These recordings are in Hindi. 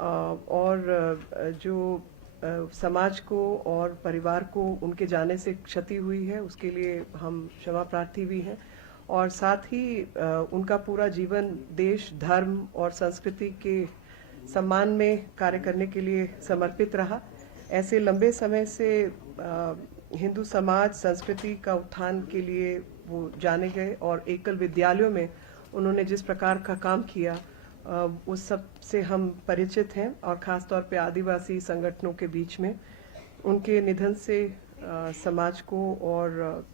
और जो समाज को और परिवार को उनके जाने से क्षति हुई है उसके लिए हम क्षमा प्रार्थी भी हैं, और साथ ही उनका पूरा जीवन देश, धर्म और संस्कृति के सम्मान में कार्य करने के लिए समर्पित रहा। ऐसे लंबे समय से हिंदू समाज संस्कृति का उत्थान के लिए वो जाने गए, और एकल विद्यालयों में उन्होंने जिस प्रकार का काम किया उस सब से हम परिचित हैं, और ख़ास तौर पे आदिवासी संगठनों के बीच में उनके निधन से समाज को और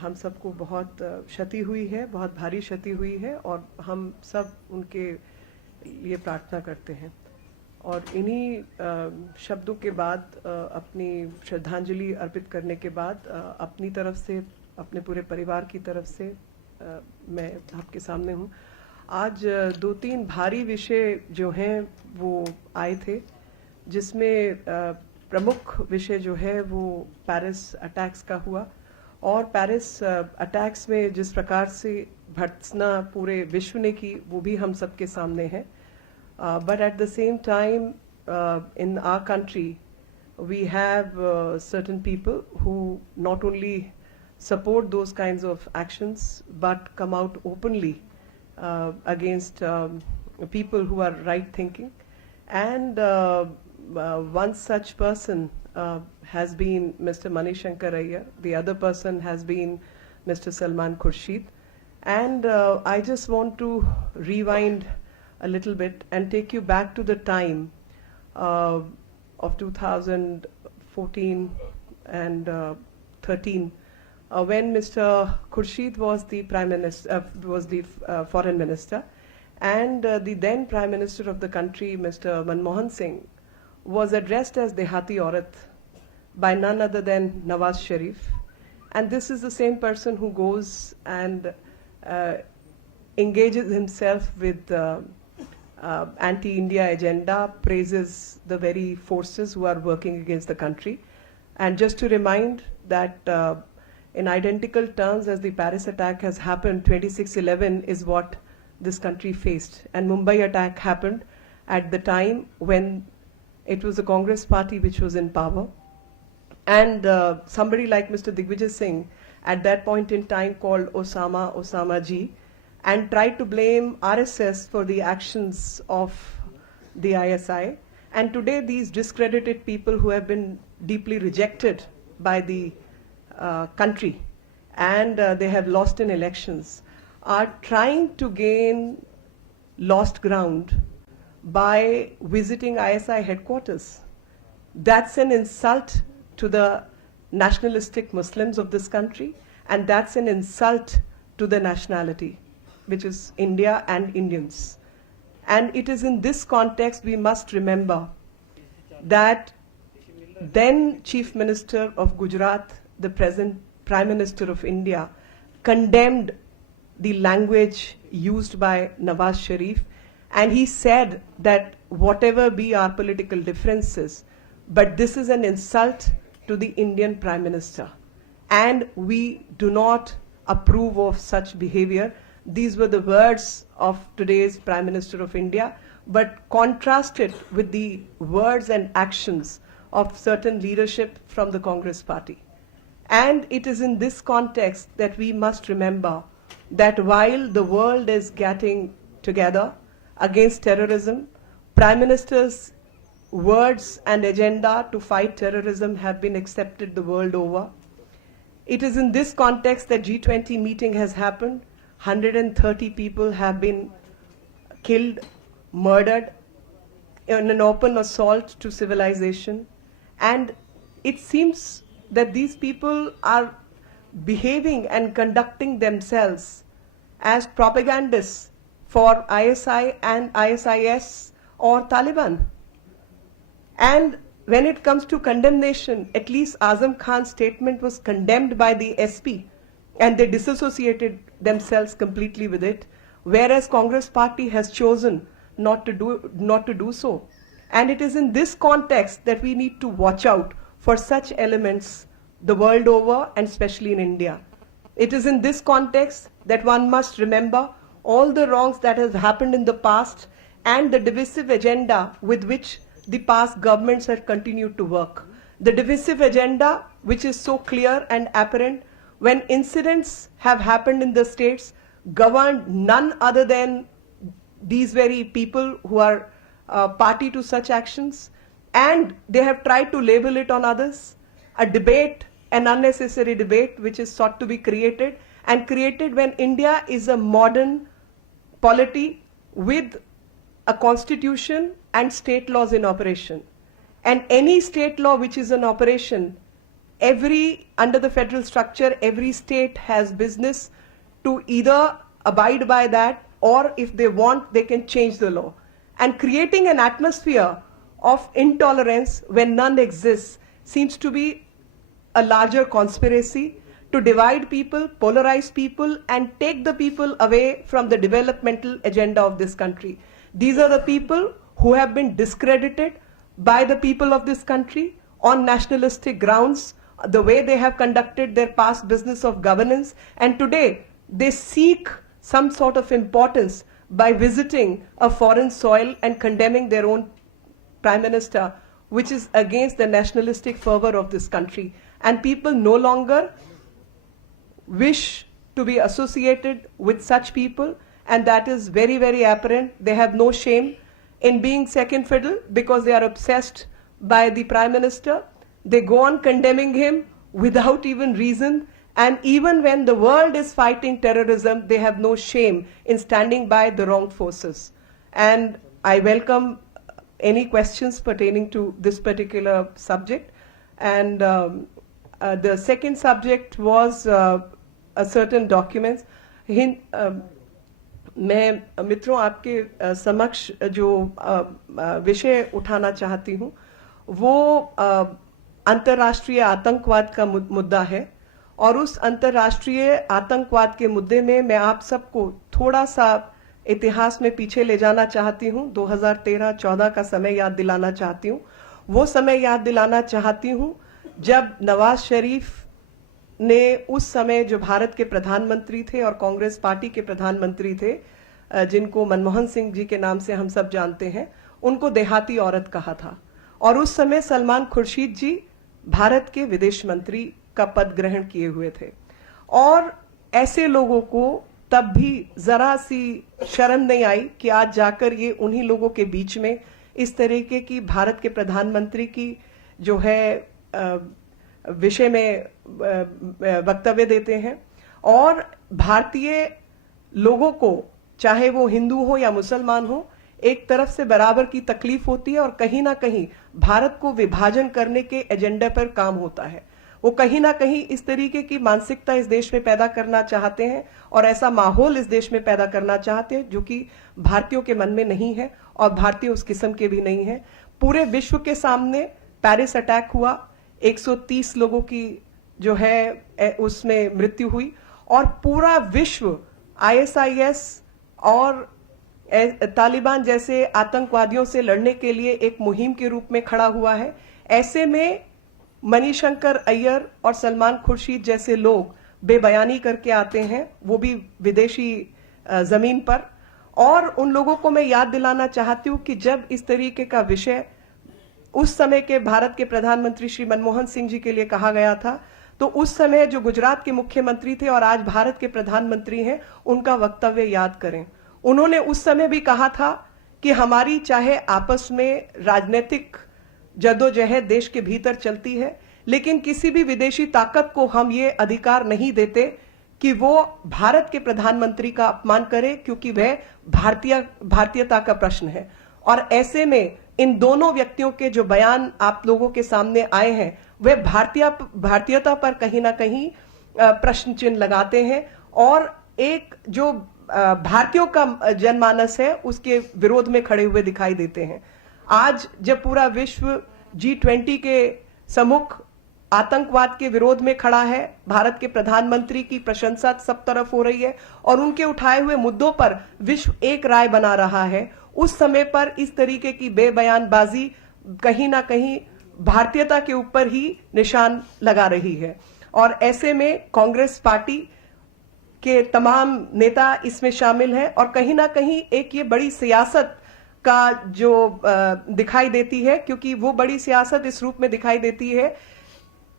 हम सबको बहुत क्षति हुई है, बहुत भारी क्षति हुई है, और हम सब उनके लिए प्रार्थना करते हैं। और इन्हीं शब्दों के बाद अपनी श्रद्धांजलि अर्पित करने के बाद अपनी तरफ से, अपने पूरे परिवार की तरफ से मैं आपके सामने हूँ। आज 2-3 भारी विषय जो हैं वो आए थे, जिसमें प्रमुख विषय जो है वो पेरिस अटैक्स का हुआ, और पेरिस अटैक्स में जिस प्रकार से भर्त्सना पूरे विश्व ने की वो भी हम सबके सामने है। But at the same time, in our country, we have certain people who not only support those kinds of actions but come out openly against people who are right thinking. And one such person has been Mr. Manish Shankar Iyer. The other person has been Mr. Salman Khurshid. And I just want to rewind a little bit and take you back to the time of 2014 and 13 when Mr. Khurshid was the Prime Minister, Foreign Minister, and the then Prime Minister of the country, Mr. Manmohan Singh, was addressed as Dehati Aurat by none other than Nawaz Sharif. And this is the same person who goes and engages himself with anti-India agenda, praises the very forces who are working against the country. And just to remind that in identical terms as the Paris attack has happened, 26/11 is what this country faced. And Mumbai attack happened at the time when it was the Congress party which was in power. And somebody like Mr. Digvijay Singh at that point in time called Osama ji, and tried to blame RSS for the actions of the ISI. And today these discredited people who have been deeply rejected by the country and they have lost in elections are trying to gain lost ground by visiting ISI headquarters. That's an insult to the nationalistic Muslims of this country, and that's an insult to the nationality, which is India and Indians. And it is in this context we must remember that then Chief Minister of Gujarat, the present Prime Minister of India, condemned the language used by Nawaz Sharif, and he said that whatever be our political differences, but this is an insult to the Indian Prime Minister, and we do not approve of such behavior. These were the words of today's Prime Minister of India, but contrasted with the words and actions of certain leadership from the Congress party. And it is in this context that we must remember that while the world is getting together against terrorism, Prime Minister's words and agenda to fight terrorism have been accepted the world over. It is in this context that G20 meeting has happened. 130 people have been killed, murdered in an open assault to civilization. And it seems that these people are behaving and conducting themselves as propagandists for ISI and ISIS or Taliban. And when it comes to condemnation, at least Azam Khan's statement was condemned by the SP, and they disassociated themselves completely with it, whereas Congress party has chosen not to do so. And it is in this context that we need to watch out for such elements the world over, and especially in India. It is in this context that one must remember all the wrongs that have happened in the past and the divisive agenda with which the past governments have continued to work. The divisive agenda, which is so clear and apparent, when incidents have happened in the states, governed none other than these very people who are party to such actions, and they have tried to label it on others, a debate, an unnecessary debate which is sought to be created, and created when India is a modern polity with a constitution and state laws in operation. And any state law which is in operation, under the federal structure, every state has business to either abide by that, or if they want, they can change the law. And creating an atmosphere of intolerance when none exists seems to be a larger conspiracy to divide people, polarize people, and take the people away from the developmental agenda of this country. These are the people who have been discredited by the people of this country on nationalistic grounds, the way they have conducted their past business of governance, and today they seek some sort of importance by visiting a foreign soil and condemning their own prime minister, which is against the nationalistic fervor of this country. And people no longer wish to be associated with such people, and that is very, very apparent. They have no shame in being second fiddle because they are obsessed by the prime minister. They go on condemning him without even reason, and even when the world is fighting terrorism, they have no shame in standing by the wrong forces. And I welcome any questions pertaining to this particular subject. And the second subject was a certain documents. मैं मित्रों आपके समक्ष जो विषय उठाना चाहती हूँ वो अंतर्राष्ट्रीय आतंकवाद का मुद्दा है, और उस अंतर्राष्ट्रीय आतंकवाद के मुद्दे में मैं आप सबको थोड़ा सा इतिहास में पीछे ले जाना चाहती हूँ। 2013-14 का समय याद दिलाना चाहती हूँ। वो समय याद दिलाना चाहती हूँ जब नवाज शरीफ ने उस समय जो भारत के प्रधानमंत्री थे और कांग्रेस पार्टी के प्रधानमंत्री थे, जिनको मनमोहन सिंह जी के नाम से हम सब जानते हैं, उनको देहाती औरत कहा था। और उस समय सलमान खुर्शीद जी भारत के विदेश मंत्री का पद ग्रहण किए हुए थे, और ऐसे लोगों को तब भी जरा सी शर्म नहीं आई कि आज जाकर ये उन्हीं लोगों के बीच में इस तरीके की भारत के प्रधानमंत्री की जो है विषय में वक्तव्य देते हैं। और भारतीय लोगों को, चाहे वो हिंदू हो या मुसलमान हो, एक तरफ से बराबर की तकलीफ होती है, और कहीं ना कहीं भारत को विभाजन करने के एजेंडा पर काम होता है। वो कहीं ना कहीं इस तरीके की मानसिकता इस देश में पैदा करना चाहते हैं, और ऐसा माहौल इस देश में पैदा करना चाहते हैं जो कि भारतीयों के मन में नहीं है, और भारतीय उस किस्म के भी नहीं है। पूरे विश्व के सामने पेरिस अटैक हुआ, 130 लोगों की जो है उसमें मृत्यु हुई, और पूरा विश्व ISIS और तालिबान जैसे आतंकवादियों से लड़ने के लिए एक मुहिम के रूप में खड़ा हुआ है। ऐसे में मणिशंकर अय्यर और सलमान खुर्शीद जैसे लोग बेबयानी करके आते हैं, वो भी विदेशी जमीन पर। और उन लोगों को मैं याद दिलाना चाहती हूं कि जब इस तरीके का विषय उस समय के भारत के प्रधानमंत्री श्री मनमोहन सिंह जी के लिए कहा गया था, तो उस समय जो गुजरात के मुख्यमंत्री थे और आज भारत के प्रधानमंत्री हैं, उनका वक्तव्य याद करें। उन्होंने उस समय भी कहा था कि हमारी चाहे आपस में राजनीतिक जद्दोजहद देश के भीतर चलती है, लेकिन किसी भी विदेशी ताकत को हम ये अधिकार नहीं देते कि वो भारत के प्रधानमंत्री का अपमान करे, क्योंकि वह भारतीयता का प्रश्न है। और ऐसे में इन दोनों व्यक्तियों के जो बयान आप लोगों के सामने आए हैं, वे भारतीयता पर कहीं ना कहीं प्रश्न चिन्ह लगाते हैं, और एक जो भारतीयों का जनमानस है उसके विरोध में खड़े हुए दिखाई देते हैं। आज जब पूरा विश्व G20 के सम्मुख आतंकवाद के विरोध में खड़ा है, भारत के प्रधानमंत्री की प्रशंसा सब तरफ हो रही है और उनके उठाए हुए मुद्दों पर विश्व एक राय बना रहा है, उस समय पर इस तरीके की बेबयानबाजी कहीं ना कहीं भारतीयता के ऊपर ही निशान लगा रही है। और ऐसे में कांग्रेस पार्टी के तमाम नेता इसमें शामिल हैं, और कहीं ना कहीं एक ये बड़ी सियासत का जो दिखाई देती है, क्योंकि वो बड़ी सियासत इस रूप में दिखाई देती है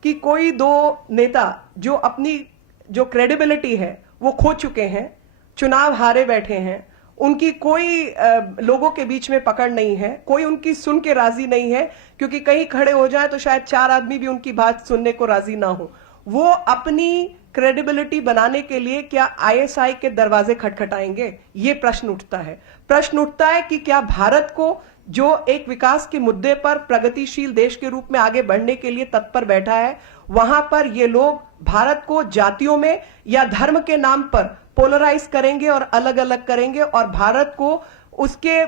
कि कोई दो नेता जो अपनी जो क्रेडिबिलिटी है वो खो चुके हैं, चुनाव हारे बैठे हैं, उनकी कोई लोगों के बीच में पकड़ नहीं है, कोई उनकी सुन के राजी नहीं है, क्योंकि कहीं खड़े हो जाए तो शायद 4 आदमी भी उनकी बात सुनने को राजी ना हो। वो अपनी क्रेडिबिलिटी बनाने के लिए क्या आईएसआई के दरवाजे खटखटाएंगे? ये प्रश्न उठता है। प्रश्न उठता है कि क्या भारत को, जो एक विकास के मुद्दे पर प्रगतिशील देश के रूप में आगे बढ़ने के लिए तत्पर बैठा है, वहां पर ये लोग भारत को जातियों में या धर्म के नाम पर पोलराइज करेंगे और अलग अलग करेंगे और भारत को उसके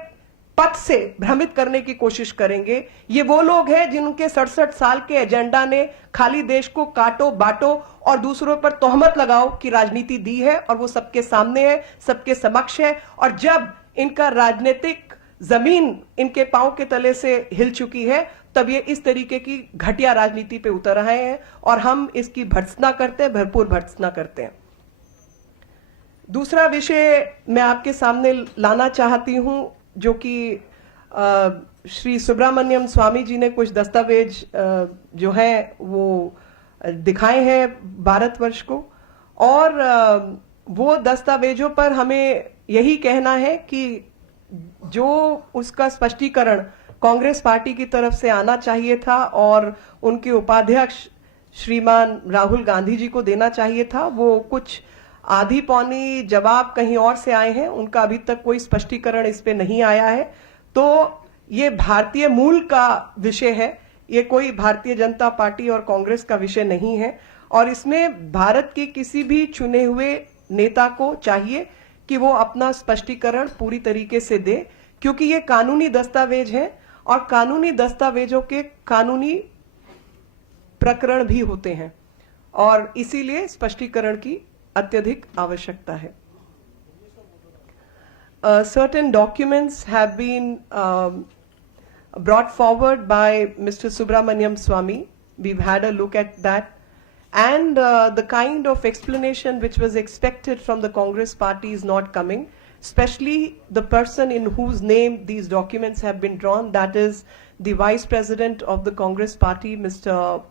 पथ से भ्रमित करने की कोशिश करेंगे। ये वो लोग हैं जिनके 67 साल के एजेंडा ने खाली देश को काटो बांटो और दूसरों पर तोहमत लगाओ की राजनीति दी है, और वो सबके सामने है, सबके समक्ष है। और जब इनका राजनीतिक जमीन इनके पांव के तले से हिल चुकी है, तब ये इस तरीके की घटिया राजनीति पे उतर आए हैं और हम इसकी भर्त्सना करते हैं, भरपूर भर्त्सना करते हैं। दूसरा विषय मैं आपके सामने लाना चाहती हूं, जो कि श्री सुब्रमण्यम स्वामी जी ने कुछ दस्तावेज जो है वो दिखाए हैं भारतवर्ष को, और वो दस्तावेजों पर हमें यही कहना है कि जो उसका स्पष्टीकरण कांग्रेस पार्टी की तरफ से आना चाहिए था और उनके उपाध्यक्ष श्रीमान राहुल गांधी जी को देना चाहिए था, वो कुछ आधी पौनी जवाब कहीं और से आए हैं। उनका अभी तक कोई स्पष्टीकरण इस पे नहीं आया है। तो ये भारतीय मूल का विषय है, ये कोई भारतीय जनता पार्टी और कांग्रेस का विषय नहीं है, और इसमें भारत के किसी भी चुने हुए नेता को चाहिए कि वो अपना स्पष्टीकरण पूरी तरीके से दे, क्योंकि ये कानूनी दस्तावेज हैं और कानूनी दस्तावेजों के कानूनी प्रकरण भी होते हैं, और इसीलिए स्पष्टीकरण की अत्यधिक आवश्यकता है। Certain documents have been brought forward by Mr. Subramaniam Swamy. We've had a look at that, and the kind of explanation which was expected from the Congress party is not coming, especially the person in whose name these documents have been drawn, that is the Vice President of the Congress party, Mr.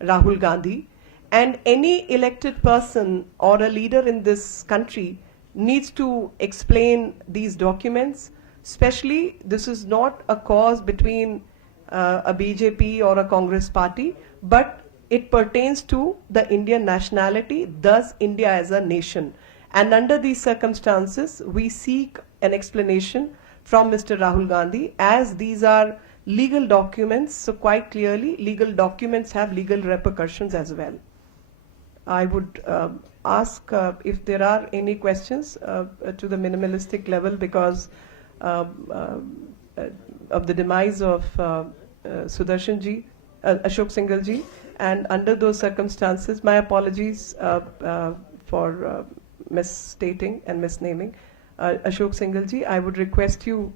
Rahul Gandhi. And any elected person or a leader in this country needs to explain these documents. Especially, this is not a cause between a BJP or a Congress party, but it pertains to the Indian nationality, thus India as a nation. And under these circumstances, we seek an explanation from Mr. Rahul Gandhi, as these are legal documents, so quite clearly legal documents have legal repercussions as well. I would ask if there are any questions to the minimalistic level, because of the demise of Sudarshan ji, Ashok Singhal ji, and under those circumstances, my apologies for misstating and misnaming. Ashok Singhal ji, I would request you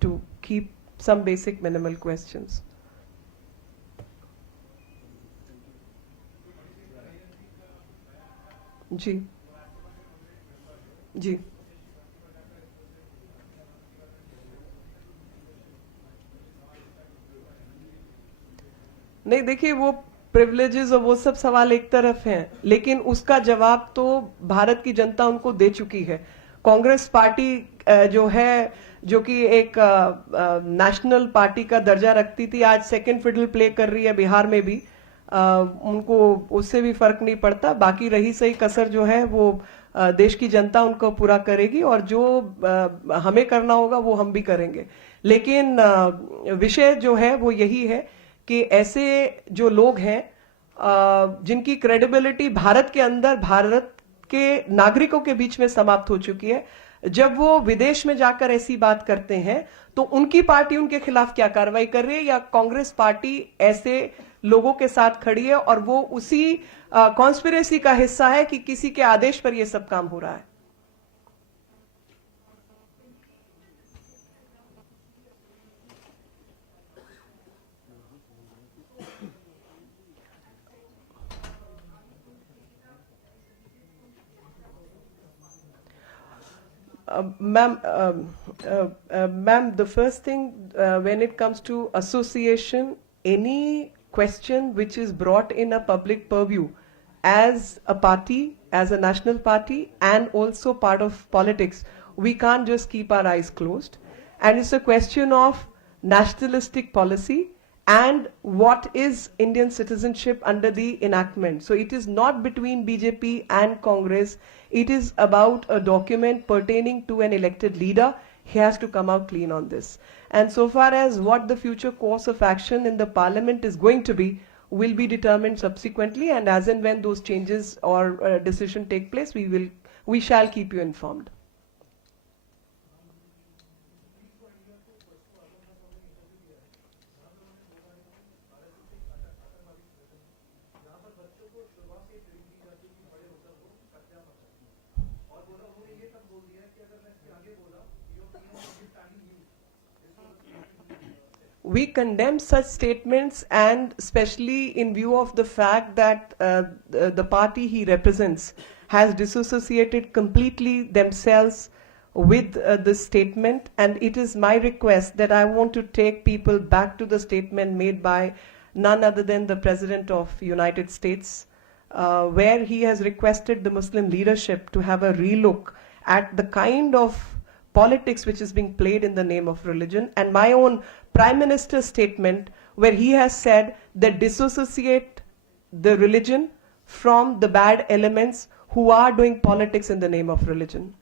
to keep some basic minimal questions. जी जी नहीं, देखिए वो प्रिविलेजेस और वो सब सवाल एक तरफ हैं, लेकिन उसका जवाब तो भारत की जनता उनको दे चुकी है। कांग्रेस पार्टी जो है, जो कि एक नेशनल पार्टी का दर्जा रखती थी, आज सेकंड फिडल प्ले कर रही है बिहार में भी। उनको उससे भी फर्क नहीं पड़ता। बाकी रही सही कसर जो है वो देश की जनता उनको पूरा करेगी, और जो हमें करना होगा वो हम भी करेंगे। लेकिन विषय जो है वो यही है कि ऐसे जो लोग हैं जिनकी क्रेडिबिलिटी भारत के अंदर, भारत के नागरिकों के बीच में समाप्त हो चुकी है, जब वो विदेश में जाकर ऐसी बात करते हैं तो उनकी पार्टी उनके खिलाफ क्या कार्रवाई कर रही है, या कांग्रेस पार्टी ऐसे लोगों के साथ खड़ी है और वो उसी कॉन्स्पिरेसी का हिस्सा है कि किसी के आदेश पर ये सब काम हो रहा है। Ma'am, the first thing when it comes to association, any question which is brought in a public purview as a party, as a national party, and also part of politics, we can't just keep our eyes closed. And it's a question of nationalistic policy and what is Indian citizenship under the enactment. So it is not between BJP and Congress. It is about a document pertaining to an elected leader. He has to come out clean on this. And so far as what the future course of action in the parliament is going to be, will be determined subsequently, and as and when those changes or decision take place, we shall keep you informed. We condemn such statements, and especially in view of the fact that the party he represents has disassociated completely themselves with this statement, and it is my request that I want to take people back to the statement made by none other than the President of United States, where he has requested the Muslim leadership to have a relook at the kind of politics which is being played in the name of religion, and my own Prime Minister's statement where he has said that disassociate the religion from the bad elements who are doing politics in the name of religion.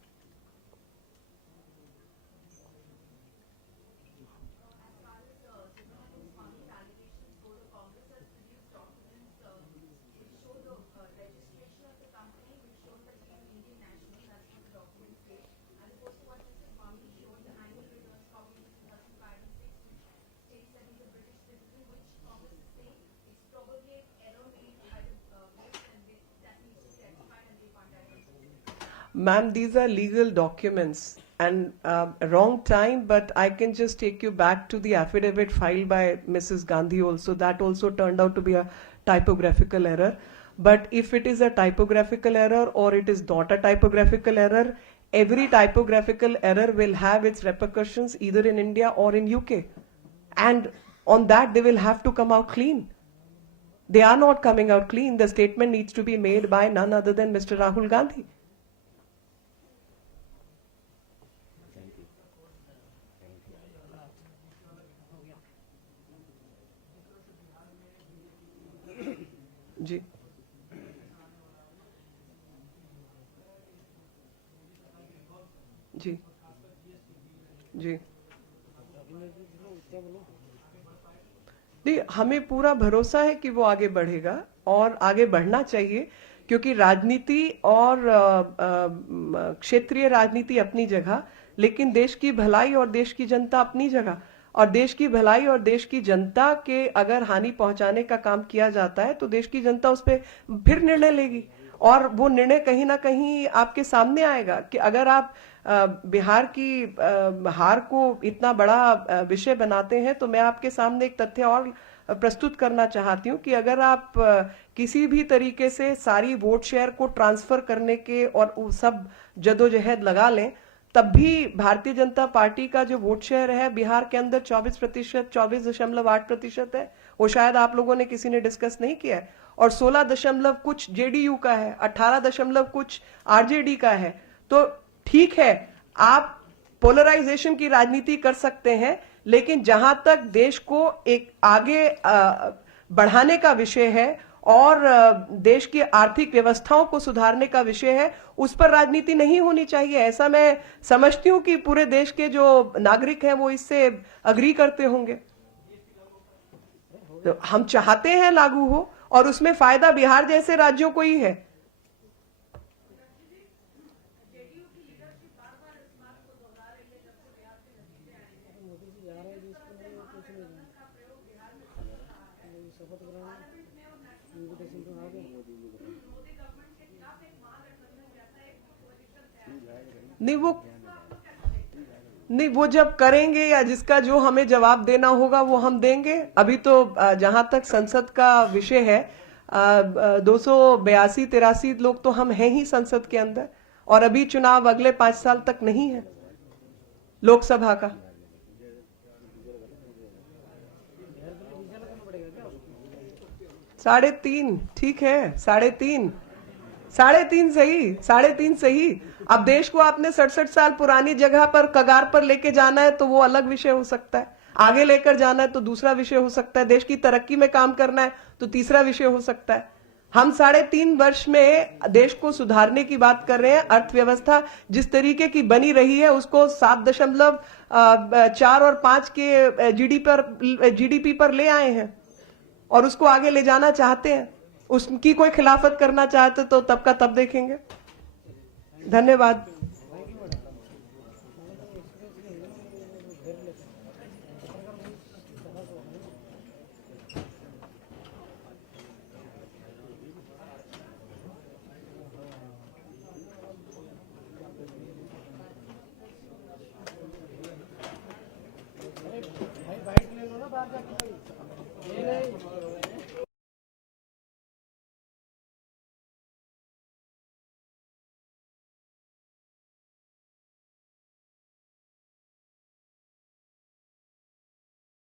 Ma'am, these are legal documents and wrong time, but I can just take you back to the affidavit filed by Mrs. Gandhi also. That also turned out to be a typographical error. But if it is a typographical error or it is not a typographical error, every typographical error will have its repercussions either in India or in UK. And on that, they will have to come out clean. They are not coming out clean. The statement needs to be made by none other than Mr. Rahul Gandhi. जी जी जी हमें पूरा भरोसा है कि वो आगे बढ़ेगा और आगे बढ़ना चाहिए, क्योंकि राजनीति और क्षेत्रीय राजनीति अपनी जगह, लेकिन देश की भलाई और देश की जनता अपनी जगह। और देश की भलाई और देश की जनता के अगर हानि पहुंचाने का काम किया जाता है तो देश की जनता उस पर फिर निर्णय लेगी, और वो निर्णय कहीं ना कहीं आपके सामने आएगा कि अगर आप बिहार की हार को इतना बड़ा विषय बनाते हैं, तो मैं आपके सामने एक तथ्य और प्रस्तुत करना चाहती हूं कि अगर आप किसी भी तरीके से सारी वोट शेयर को ट्रांसफर करने के और सब जदोजहद लगा लें, तब भी भारतीय जनता पार्टी का जो वोट शेयर है बिहार के अंदर 24%, 24.8% है। वो शायद आप लोगों ने किसी ने डिस्कस नहीं किया है। और 16 दशमलव कुछ जेडीयू का है, 18 दशमलव कुछ आरजेडी का है। तो ठीक है, आप पोलराइजेशन की राजनीति कर सकते हैं, लेकिन जहां तक देश को एक आगे बढ़ाने का विषय है और देश की आर्थिक व्यवस्थाओं को सुधारने का विषय है, उस पर राजनीति नहीं होनी चाहिए। ऐसा मैं समझती हूं कि पूरे देश के जो नागरिक हैं वो इससे अग्री करते होंगे। तो हम चाहते हैं लागू हो, और उसमें फायदा बिहार जैसे राज्यों को ही है। नहीं, वो जब करेंगे या जिसका जो हमें जवाब देना होगा वो हम देंगे। अभी तो जहां तक संसद का विषय है, 282-83 लोग तो हम हैं ही संसद के अंदर, और अभी चुनाव अगले 5 साल तक नहीं है लोकसभा का। साढ़े तीन ठीक है, 3.5 3.5 सही, 3.5 सही। अब देश को आपने 67 साल पुरानी जगह पर कगार पर लेके जाना है तो वो अलग विषय हो सकता है, आगे लेकर जाना है तो दूसरा विषय हो सकता है, देश की तरक्की में काम करना है तो तीसरा विषय हो सकता है। हम 3.5 वर्ष में देश को सुधारने की बात कर रहे हैं। अर्थव्यवस्था जिस तरीके की बनी रही है उसको 7.4 और 5 के जीडीपी पर ले आए हैं और उसको आगे ले जाना चाहते हैं। उसकी कोई खिलाफत करना चाहते तो तब का तब देखेंगे। धन्यवाद। भाई बाइक ले लो ना बाहर जाके।